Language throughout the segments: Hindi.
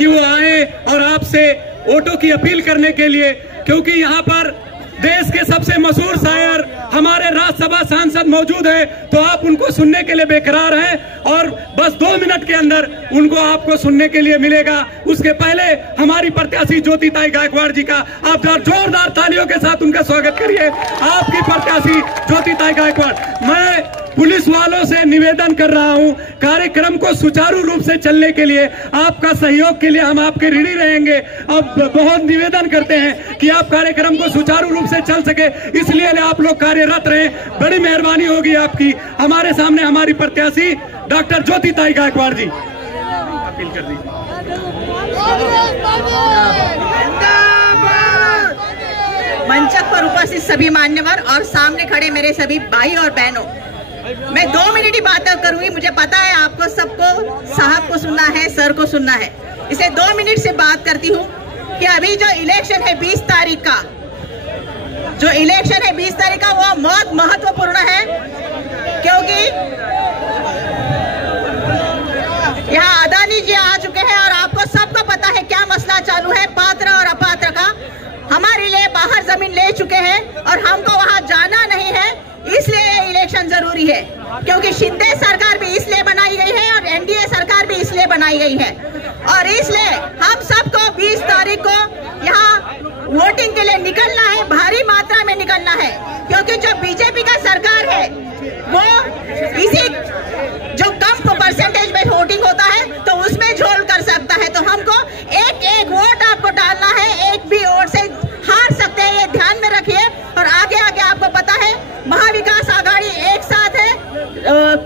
कि वो आए और आपसे वोटों की अपील करने के लिए, क्योंकि यहाँ पर देश के सबसे मशहूर शायर हमारे राज्यसभा सांसद मौजूद हैं, तो आप उनको सुनने के लिए बेकरार हैं और बस 2 मिनट के अंदर उनको आपको सुनने के लिए मिलेगा। उसके पहले हमारी प्रत्याशी ज्योतिताई गायकवाड़ जी का आप जोरदार तालियों के साथ उनका स्वागत करिए। आपकी प्रत्याशी ज्योतिताई गायकवाड़। मैं पुलिस वालों से निवेदन कर रहा हूं, कार्यक्रम को सुचारू रूप से चलने के लिए आपका सहयोग के लिए हम आपके ऋणी रहेंगे। अब बहुत निवेदन करते हैं कि आप कार्यक्रम को सुचारू रूप से चल सके, इसलिए आप लोग कार्यरत रहे, बड़ी मेहरबानी होगी आपकी। हमारे सामने हमारी प्रत्याशी डॉक्टर ज्योतिताई गायकवाड़ जी अपील कर दी। मंच पर उपस्थित सभी मान्यवर और सामने खड़े मेरे सभी भाई और बहनों, मैं 2 मिनट ही बात करूंगी। मुझे पता है आपको सबको साहब को सुनना है, सर को सुनना है, इसे 2 मिनट से बात करती हूँ कि अभी जो इलेक्शन है 20 तारीख का, जो इलेक्शन है 20 तारीख का, वो बहुत महत्वपूर्ण है, क्योंकि यहाँ अदानी जी आ चुके हैं और आपको सबको पता है क्या मसला चालू है पात्र और अपात्र का। हमारे लिए बाहर जमीन ले चुके हैं और हमको वहां जाना नहीं है, इसलिए ये इलेक्शन जरूरी है, क्योंकि शिंदे सरकार भी इसलिए बनाई गई है और एनडीए सरकार भी इसलिए बनाई गई है। और इसलिए हम सबको 20 तारीख को यहाँ वोटिंग के लिए निकलना है, भारी मात्रा में निकलना है, क्योंकि जो बीजेपी का सरकार है वो इसी जो कम परसेंटेज में वोटिंग होता है तो उसमें झोल कर सकता है। तो हमको एक एक वोट आपको डालना है, एक भी वोट से हार सकते हैं, ये ध्यान में रखिए। और आगे आगे आपको पता है महाविकास आघाड़ी एक साथ है,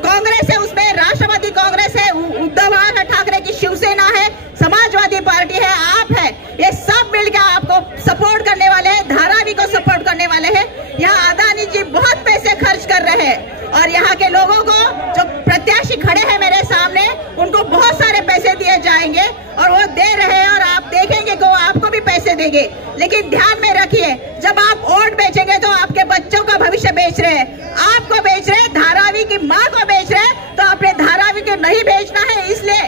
कांग्रेस है, उसमें राष्ट्रवादी कांग्रेस है, उद्धव ठाकरे की शिवसेना है, समाजवादी पार्टी है, आप है, ये सब मिलकर आपको सपोर्ट करने वाले हैं, धारावी को सपोर्ट करने वाले हैं। यहाँ अदानी जी बहुत पैसे खर्च कर रहे हैं और यहाँ के लोगों को जो प्रत्याशी खड़े हैं मेरे सामने, उनको बहुत सारे पैसे दिए जाएंगे और वो दे रहे हैं और आप देखेंगे कि वो आपको भी पैसे देंगे। लेकिन ध्यान में रखिए, जब आप वोट बेचेंगे तो आपके बच्चों का भविष्य बेच रहे हैं, आपको बेच रहे हैं, धारावी की माँ को बेच रहे हैं, तो अपने धारावी को नहीं बेचना है। इसलिए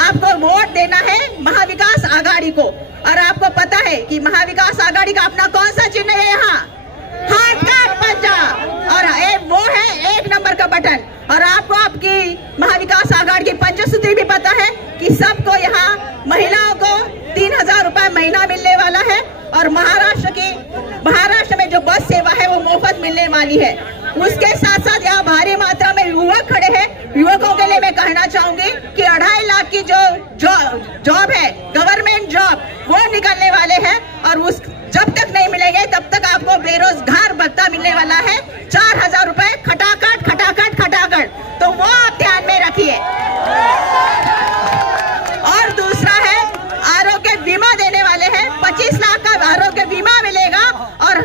आपको वोट देना है महाविकास आघाड़ी को। और आपको पता है कि महाविकास आघाड़ी का अपना कौन सा चिन्ह है, यहाँ हाथ का पंजा, और वो है 1 नंबर का बटन। और आपको आपकी महाविकास आघाड़ी की पंचसूत्री भी पता है कि सबको यहाँ महिलाओं को 3000 रुपए महीना मिलने वाला है और महाराष्ट्र में जो बस सेवा है वो मुफ्त मिलने वाली है। उसके साथ साथ यहाँ भारी मात्रा में युवक खड़े हैं। युवकों के लिए मैं कहना चाहूंगी कि 2.5 लाख की जो जॉब है, गवर्नमेंट जॉब, वो निकलने वाले हैं और उस जब तक नहीं मिलेंगे तब तक आपको बेरोजगार भत्ता मिलने वाला है, 4000 रुपए खटाखट खटाखट खटाखट। तो वो आप ध्यान में रखिए। और दूसरा है आरोग्य बीमा देने वाले हैं, 25 लाख का आरोग्य बीमा मिलेगा और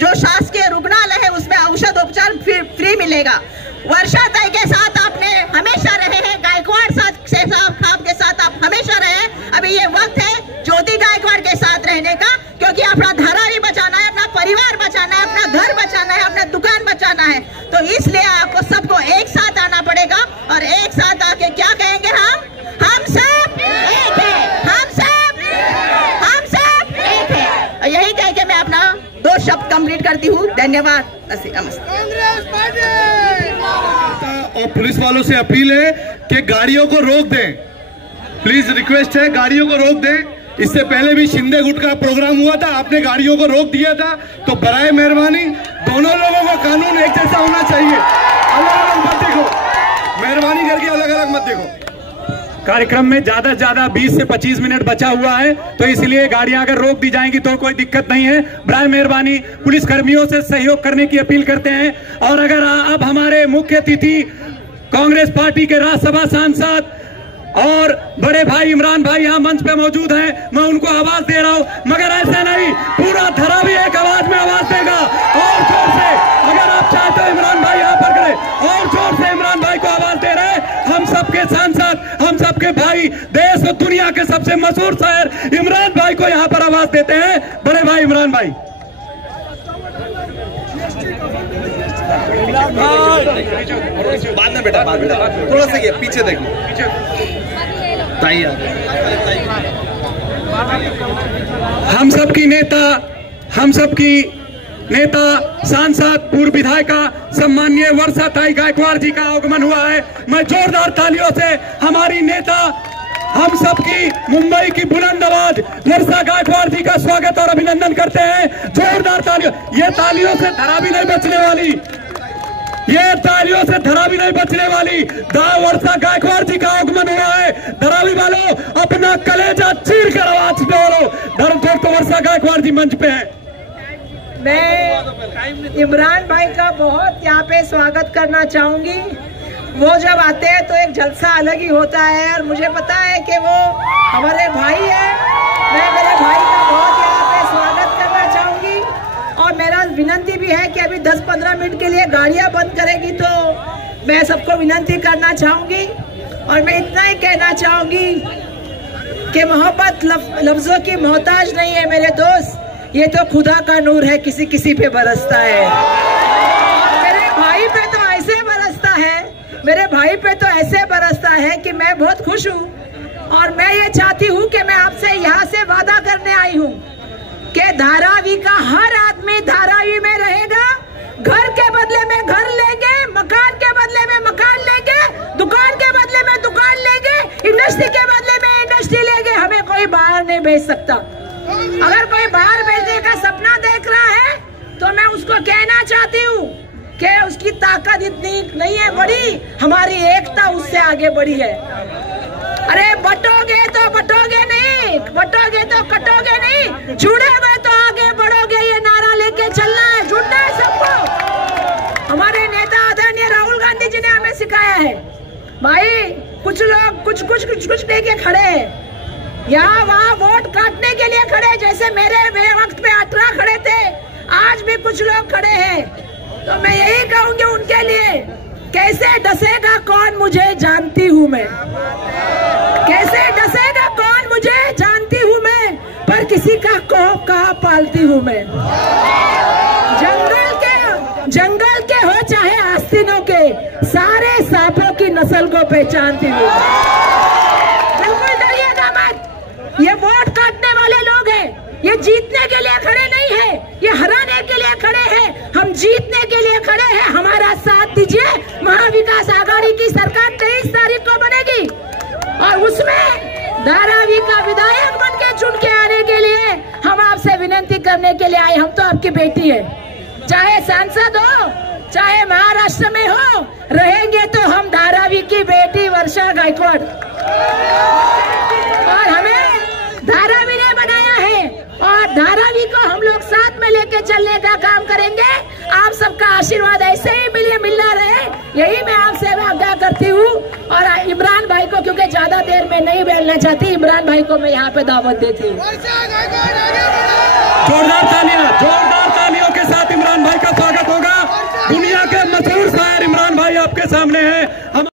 जो शासकीय रुग्णालय है उसमें औषध उपचार फ्री मिलेगा। वर्षा ताई के साथ आपने हमेशा रहे हैं, गायकवाड़ साहब के साथ आप हमेशा रहे। अभी ये वक्त है ज्योति गायकवाड़ के साथ रहने का, क्योंकि अपना धारावी बचाना है, अपना परिवार बचाना है, अपना घर बचाना है, अपना दुकान बचाना है। तो इसलिए आपको सबको एक साथ आना पड़ेगा और एक साथ आके क्या कहेंगे, हम सब एक है, हम सब एक है। यही कह के मैं अपना 2 शब्द कंप्लीट करती हूँ। धन्यवाद, नमस्ते। और पुलिस वालों से अपील है कि गाड़ियों को रोक दें, प्लीज रिक्वेस्ट है, गाड़ियों को रोक दें। इससे पहले भी शिंदे गुट का प्रोग्राम हुआ था, आपने गाड़ियों को रोक दिया था, तो बराए मेहरबानी दोनों लोगों का कानून एक जैसा होना चाहिए, अलग अलग मत देखो, मेहरबानी करके अलग अलग मत देखो। कार्यक्रम में ज्यादा से ज्यादा 20 से 25 मिनट बचा हुआ है, तो इसलिए गाड़ियां अगर रोक दी जाएंगी तो कोई दिक्कत नहीं है। बराए मेहरबानी पुलिस कर्मियों से सहयोग करने की अपील करते हैं। और अगर अब हमारे मुख्य अतिथि कांग्रेस पार्टी के राज्यसभा सांसद और बड़े भाई इमरान भाई यहाँ मंच पे मौजूद हैं, मैं उनको आवाज दे रहा हूँ, मगर ऐसा नहीं, पूरा धारावी एक आवाज में आवाज देगा और जोर से। अगर आप चाहते हो इमरान भाई यहाँ पर खड़े और जोर से इमरान भाई को आवाज दे रहे हैं, हम सबके सांसद, हम सबके भाई, देश और दुनिया के सबसे मशहूर शायर इमरान भाई को यहाँ पर आवाज देते हैं। बड़े भाई इमरान भाई। बाद में बेटा, बाद में थोड़ा सा पीछे देखो, पीछे ताई हम सबकी नेता सांसद पूर्व विधायिका सम्माननीय वर्षाताई गायकवाड़ जी का आगमन हुआ है। मैं जोरदार तालियों से हमारी नेता, हम सबकी मुंबई की बुलंद आवाज वर्षा गायकवाड़ जी का स्वागत और अभिनंदन करते हैं। जोरदार तालियों, ये तालियों से धरा भी नहीं बचने वाली, ये तालियों से धरा भी नहीं बचने वाली। वर्षा गायकवाड़ जी का आगमन हुआ है। धरावी वालों अपना कलेजा चीर कर आवाज बोलो, तो वर्षा गायकवाड़ जी मंच पे हैं। मैं इमरान भाई का बहुत यहाँ पे स्वागत करना चाहूंगी। वो जब आते हैं तो एक जलसा अलग ही होता है और मुझे पता है कि वो हमारे भाई है। मैं मेरे भाई का बहुत यहाँ पे स्वागत करना चाहूंगी और मेरा विनंती भी है कि अभी 10-15 मिनट के लिए गाड़ियां बंद करेगी तो मैं सबको विनंती करना चाहूंगी और मैं इतना ही कहना चाहूंगी कि मोहब्बत लफ्जों की मोहताज नहीं है मेरे दोस्त, ये तो खुदा का नूर है, किसी किसी पे बरसता है। मेरे भाई पे तो ऐसे बरसता है, मेरे भाई पे तो ऐसे बरसता है कि मैं बहुत खुश हूँ और मैं ये चाहती हूँ कि मैं आपसे यहाँ से वादा करने आई हूँ कि धारावी का हर आदमी धारावी में रहेगा। घर के बदले में घर लेंगे, मकान के बदले में मकान लेंगे, दुकान के बदले में दुकान लेंगे, इंडस्ट्री के बदले में इंडस्ट्री लेंगे। हमें कोई बाहर नहीं भेज सकता। अगर कोई बाहर भेजने का सपना देख रहा है तो मैं उसको कहना चाहती हूँ कि उसकी ताकत इतनी नहीं है बड़ी, हमारी एकता उससे आगे बढ़ी है। अरे बटोगे तो बटोगे नहीं, बटोगे तो कटोगे नहीं, जुड़ोगे तो आगे बढ़ोगे, ये नारा लेके चलना है, जुड़ना है सबको। हमारे नेता आदरणीय राहुल गांधी जी ने हमें सिखाया है भाई, कुछ लोग कुछ लेके खड़े हैं, यहाँ वहाँ वोट काटने के लिए खड़े, जैसे मेरे वक्त पे 18 खड़े थे, आज भी कुछ लोग खड़े हैं। तो मैं यही कहूंगी उनके लिए, कैसे डसेगा कौन मुझे जानती हूँ मैं, कैसे डसेगा कौन मुझे जानती हूँ मैं, पर किसी का खौफ कहाँ पालती हूँ मैं। जंगल के हो चाहे आस्तीनों के, सारे सांपों की नस्ल को पहचानती हूँ। बिल्कुल डरिएगा मत, ये वोट काटने वाले लोग हैं, ये जीतने के लिए खड़े नहीं है, ये हराने के लिए खड़े हैं। हम जीतने के लिए खड़े हैं, हमारा साथ दीजिए। महाविकास आघाड़ी की सरकार 23 तारीख को बनेगी और उसमें धारावी का विधायक बन के चुन के आने के लिए हम आपसे विनती करने के लिए आए। हम तो आपकी बेटी है, चाहे सांसद हो चाहे महाराष्ट्र में हो, रहेंगे तो हम धारावी की बेटी वर्षा गायकवाड़। और हमें धारावी ने बनाया है और धारावी को हम लोग साथ में लेके चलने का काम करेंगे। आप सबका आशीर्वाद ऐसे ही मिलना रहे, यही मैं आपसे आग्रह करती हूँ। और इमरान भाई को, क्योंकि ज्यादा देर में नहीं बोलना चाहती, इमरान भाई को मैं यहाँ पे दावत देती हूँ। जोरदार ताली।